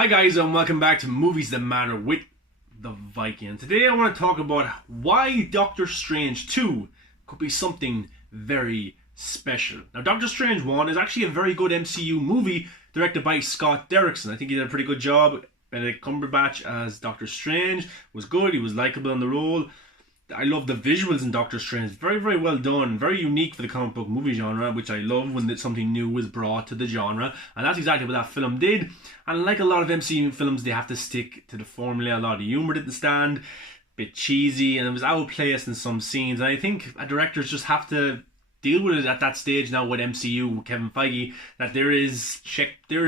Hi guys and welcome back to Movies That Matter with the Viking. Today I want to talk about why Doctor Strange 2 could be something very special. Now Doctor Strange 1 is actually a very good MCU movie directed by Scott Derrickson. I think he did a pretty good job. Benedict Cumberbatch as Doctor Strange was good, he was likeable in the role. I love the visuals in Doctor Strange. Very, very well done. Very unique for the comic book movie genre, which I love when something new was brought to the genre. And that's exactly what that film did. And like a lot of MCU films, they have to stick to the formula. A lot of humor didn't stand. A bit cheesy. And it was outplaced in some scenes. And I think directors just have to deal with it at that stage now with MCU, Kevin Feige, that there is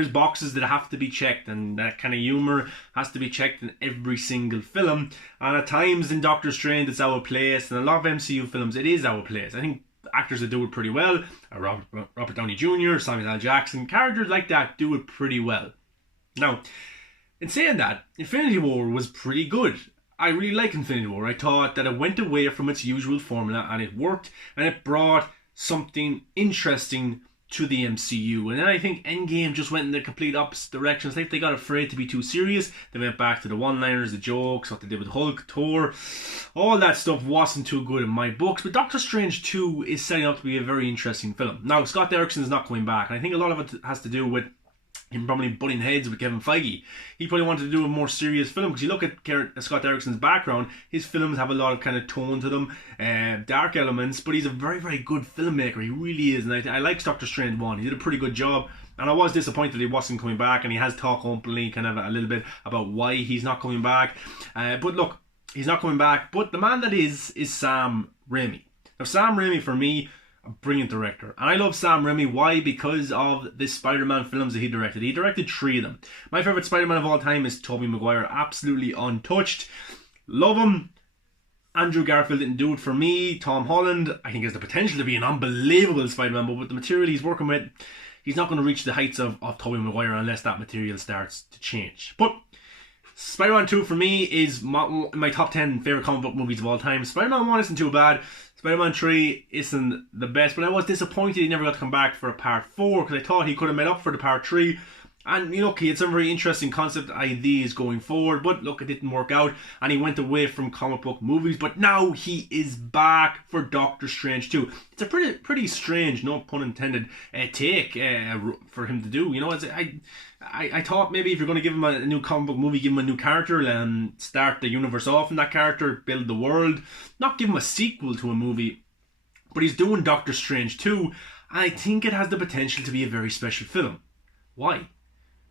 boxes that have to be checked, and that kind of humor has to be checked in every single film. And at times in Doctor Strange it's our place, and a lot of MCU films it is our place. I think actors that do it pretty well are Robert Downey Jr., Samuel L. Jackson, characters like that do it pretty well. Now, in saying that, Infinity War was pretty good. I really like Infinity War. I thought that it went away from its usual formula and it worked, and it brought something interesting to the MCU. And then I think Endgame just went in the complete opposite direction. It's like they got afraid to be too serious. They went back to the one-liners, the jokes, what they did with Hulk, Thor. All that stuff wasn't too good in my books. But Doctor Strange 2 is setting up to be a very interesting film. Now, Scott Derrickson is not coming back. And I think a lot of it has to do with him probably butting heads with Kevin Feige. He probably wanted to do a more serious film, because you look at Scott Derrickson's background, his films have a lot of kind of tone to them, dark elements, but he's a very, very good filmmaker. He really is, and I like Doctor Strange 1. He did a pretty good job, and I was disappointed he wasn't coming back, and he has talked openly kind of a little bit about why he's not coming back. But look, he's not coming back, but the man that is Sam Raimi. Now, Sam Raimi, for me, a brilliant director. And I love Sam Raimi. Why? Because of the Spider-Man films that he directed. He directed 3 of them. My favourite Spider-Man of all time is Tobey Maguire. Absolutely untouched. Love him. Andrew Garfield didn't do it for me. Tom Holland, I think, has the potential to be an unbelievable Spider-Man, but with the material he's working with, he's not going to reach the heights of Tobey Maguire unless that material starts to change. But Spider-Man 2 for me is my top 10 favourite comic book movies of all time. Spider-Man 1 isn't too bad. Spider-Man 3 isn't the best, but I was disappointed he never got to come back for a part 4, because I thought he could have made up for the part 3. And look, he had some very interesting concept ideas going forward, but look, it didn't work out, and he went away from comic book movies. But now he is back for Doctor Strange 2. It's a pretty strange, no pun intended, take for him to do. I thought maybe if you're going to give him a new comic book movie, give him a new character and start the universe off in that character, build the world, not give him a sequel to a movie. But he's doing Doctor Strange 2, and I think it has the potential to be a very special film. Why?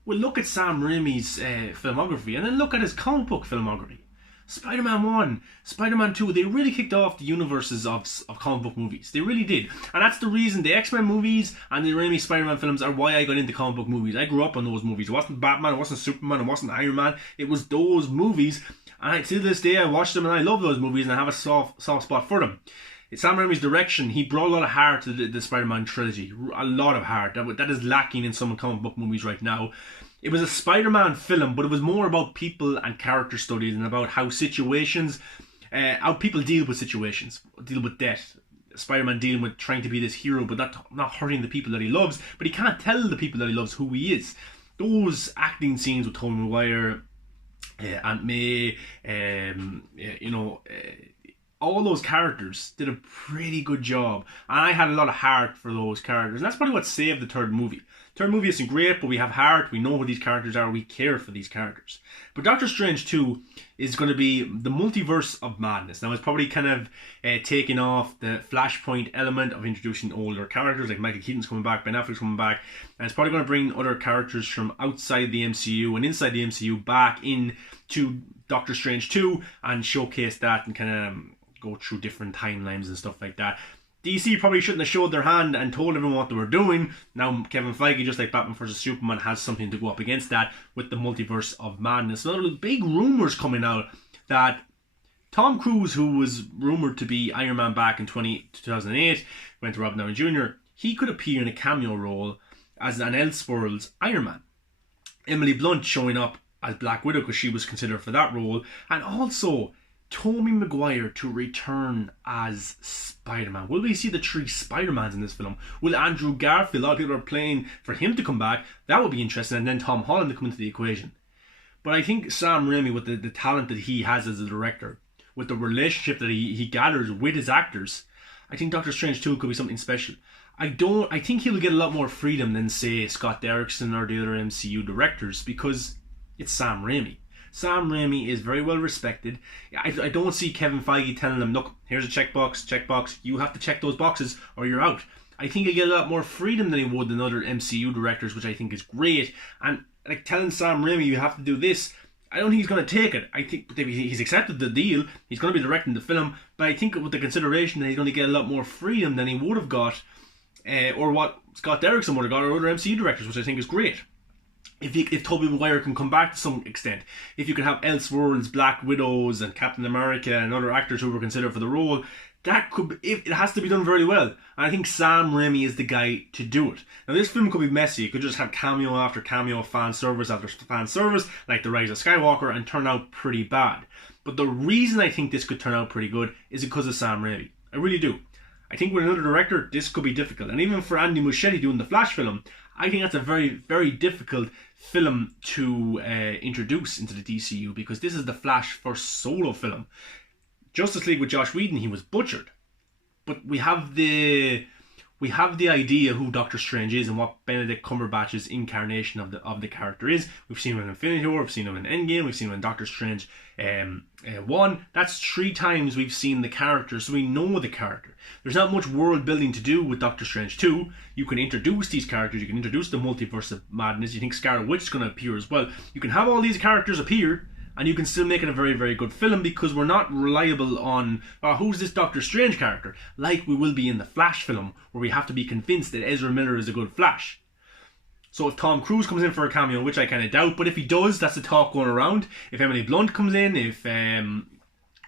Well, look at Sam Raimi's filmography, and then look at his comic book filmography. Spider-Man 1, Spider-Man 2, they really kicked off the universes of comic book movies. They really did. And that's the reason the X-Men movies and the Raimi Spider-Man films are why I got into comic book movies. I grew up on those movies. It wasn't Batman, it wasn't Superman, it wasn't Iron Man. It was those movies. And to this day, I watch them and I love those movies, and I have a soft spot for them. It's Sam Raimi's direction. He brought a lot of heart to the Spider-Man trilogy. A lot of heart. That is lacking in some comic book movies right now. It was a Spider-Man film, but it was more about people and character studies, and about how people deal with situations, deal with death. Spider-Man dealing with trying to be this hero, but not hurting the people that he loves. But he can't tell the people that he loves who he is. Those acting scenes with Tobey Maguire, Aunt May, all those characters did a pretty good job, and I had a lot of heart for those characters, and that's probably what saved the third movie. Third movie isn't great, but we have heart, we know who these characters are, we care for these characters. But Doctor Strange 2 is going to be the multiverse of madness. Now, it's probably kind of taking off the Flashpoint element of introducing older characters, like Michael Keaton's coming back, Ben Affleck's coming back, and it's probably going to bring other characters from outside the MCU and inside the MCU back into Doctor Strange 2 and showcase that and kind of go through different timelines and stuff like that. DC probably shouldn't have showed their hand and told everyone what they were doing. Now Kevin Feige, just like Batman vs Superman, has something to go up against that with the multiverse of madness. So there were big rumours coming out that Tom Cruise, who was rumoured to be Iron Man back in 2008, went to Robert Downey Jr., he could appear in a cameo role as an Elseworlds Iron Man. Emily Blunt showing up as Black Widow because she was considered for that role, and also Tobey Maguire to return as Spider-Man. Will we see the 3 Spider-Mans in this film? Will Andrew Garfield, a lot of people are playing for him to come back. That would be interesting. And then Tom Holland to come into the equation. But I think Sam Raimi, with the talent that he has as a director, with the relationship that he gathers with his actors, I think Doctor Strange 2 could be something special. I think he'll get a lot more freedom than, say, Scott Derrickson or the other MCU directors, because it's Sam Raimi. Sam Raimi is very well respected. I don't see Kevin Feige telling him, look, here's a checkbox, you have to check those boxes or you're out. I think he'll get a lot more freedom than he would than other MCU directors, which I think is great. And like telling Sam Raimi, you have to do this, I don't think he's going to take it. I think he's accepted the deal. He's going to be directing the film, but I think with the consideration that he's going to get a lot more freedom than he would have got, or what Scott Derrickson would have got, or other MCU directors, which I think is great. If Tobey Maguire can come back to some extent, if you can have Elseworlds, Black Widows, and Captain America, and other actors who were considered for the role, that could be, it has to be done very well. And I think Sam Raimi is the guy to do it. Now, this film could be messy. It could just have cameo after cameo, fan service after fan service, like The Rise of Skywalker, and turn out pretty bad. But the reason I think this could turn out pretty good is because of Sam Raimi. I really do. I think with another director, this could be difficult. And even for Andy Muschietti doing the Flash film, I think that's a very, very difficult film to introduce into the DCU, because this is the Flash first solo film. Justice League with Joss Whedon, he was butchered. But we have the idea who Doctor Strange is and what Benedict Cumberbatch's incarnation of the character is. We've seen him in Infinity War, we've seen him in Endgame, we've seen him in Doctor Strange 1. That's 3 times we've seen the character, so we know the character. There's not much world building to do with Doctor Strange 2. You can introduce these characters, you can introduce the multiverse of madness. You think Scarlet Witch is going to appear as well. You can have all these characters appear, and you can still make it a very, very good film, because we're not reliable on, who's this Doctor Strange character, like we will be in the Flash film, where we have to be convinced that Ezra Miller is a good Flash. So if Tom Cruise comes in for a cameo, which I kind of doubt, but if he does, that's the talk going around. If Emily Blunt comes in, if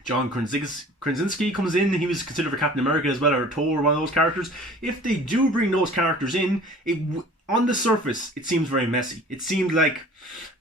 John Krasinski comes in, he was considered for Captain America as well, or Thor, one of those characters. If they do bring those characters in, on the surface, it seems very messy. It seemed like,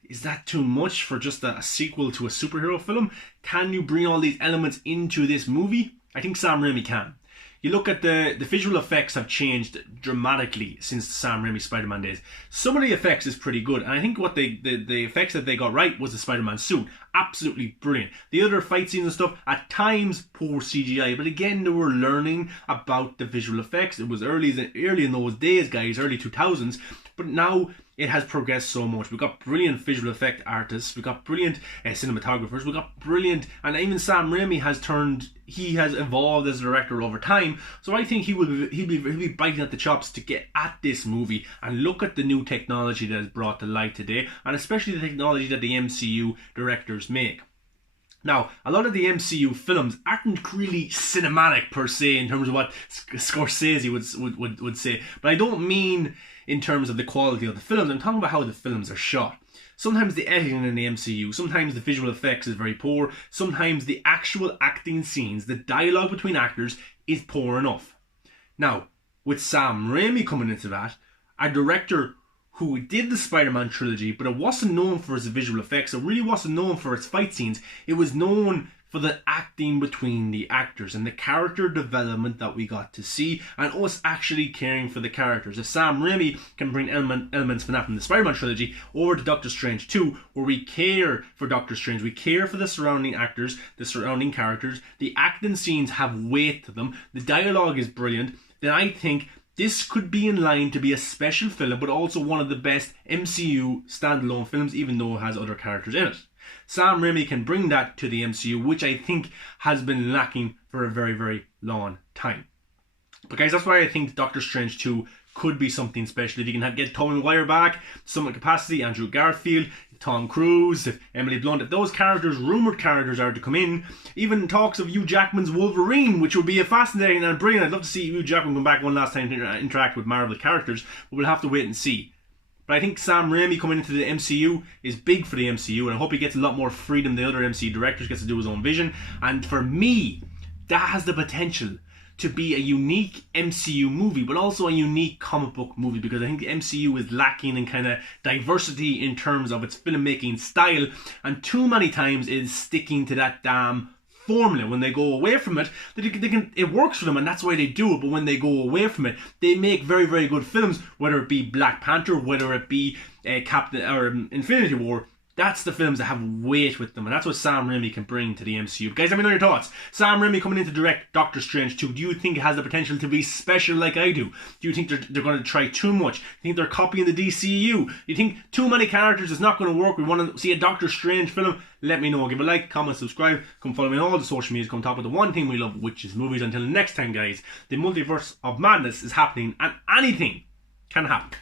is that too much for just a sequel to a superhero film? Can you bring all these elements into this movie? I think Sam Raimi can. You look at the visual effects have changed dramatically since the Sam Raimi Spider-Man days. Some of the effects is pretty good, and I think what the effects that they got right was the Spider-Man suit. Absolutely brilliant. The other fight scenes and stuff, at times poor CGI, but again, they were learning about the visual effects. It was early in those days, guys, early 2000s, but now it has progressed so much. We've got brilliant visual effect artists, we've got brilliant cinematographers, we've got brilliant, and even Sam Raimi he has evolved as a director over time. So I think he'll be biting at the chops to get at this movie and look at the new technology that is brought to light today, and especially the technology that the MCU directors make. Now, a lot of the MCU films aren't really cinematic per se in terms of what Scorsese would say, but I don't mean in terms of the quality of the films. I'm talking about how the films are shot. Sometimes the editing in the MCU, sometimes the visual effects is very poor, sometimes the actual acting scenes, the dialogue between actors is poor enough. Now, with Sam Raimi coming into that, a director who did the Spider-Man trilogy, but it wasn't known for its visual effects, it really wasn't known for its fight scenes, it was known for the acting between the actors and the character development that we got to see, and us actually caring for the characters. If Sam Raimi can bring elements from that from the Spider-Man trilogy over to Doctor Strange 2, where we care for Doctor Strange, we care for the surrounding actors, the surrounding characters, the acting scenes have weight to them, the dialogue is brilliant, then I think this could be in line to be a special film, but also one of the best MCU standalone films, even though it has other characters in it. Sam Raimi can bring that to the MCU, which I think has been lacking for a very, very long time. But guys, that's why I think Doctor Strange 2 could be something special. If you can get Tobey Maguire back, some capacity, Andrew Garfield, Tom Cruise, if Emily Blunt, if those characters, rumoured characters, are to come in, even talks of Hugh Jackman's Wolverine, which would be a fascinating and brilliant. I'd love to see Hugh Jackman come back one last time to interact with Marvel characters, but we'll have to wait and see. But I think Sam Raimi coming into the MCU is big for the MCU, and I hope he gets a lot more freedom than the other MCU directors, gets to do his own vision. And for me, that has the potential to be a unique MCU movie, but also a unique comic book movie, because I think the MCU is lacking in kind of diversity in terms of its filmmaking style, and too many times is sticking to that damn formula. When they go away from it, it works for them, and that's why they do it. But when they go away from it, they make very, very good films, whether it be Black Panther, whether it be Captain or Infinity War. That's the films that have weight with them, and that's what Sam Raimi can bring to the MCU. Guys, let me know your thoughts. Sam Raimi coming in to direct Doctor Strange 2. Do you think it has the potential to be special like I do? Do you think they're going to try too much? Do you think they're copying the DCU? Do you think too many characters is not going to work? We want to see a Doctor Strange film? Let me know. Give a like, comment, subscribe. Come follow me on all the social media. Come talk about the one thing we love, which is movies. Until next time, guys, the multiverse of madness is happening, and anything can happen.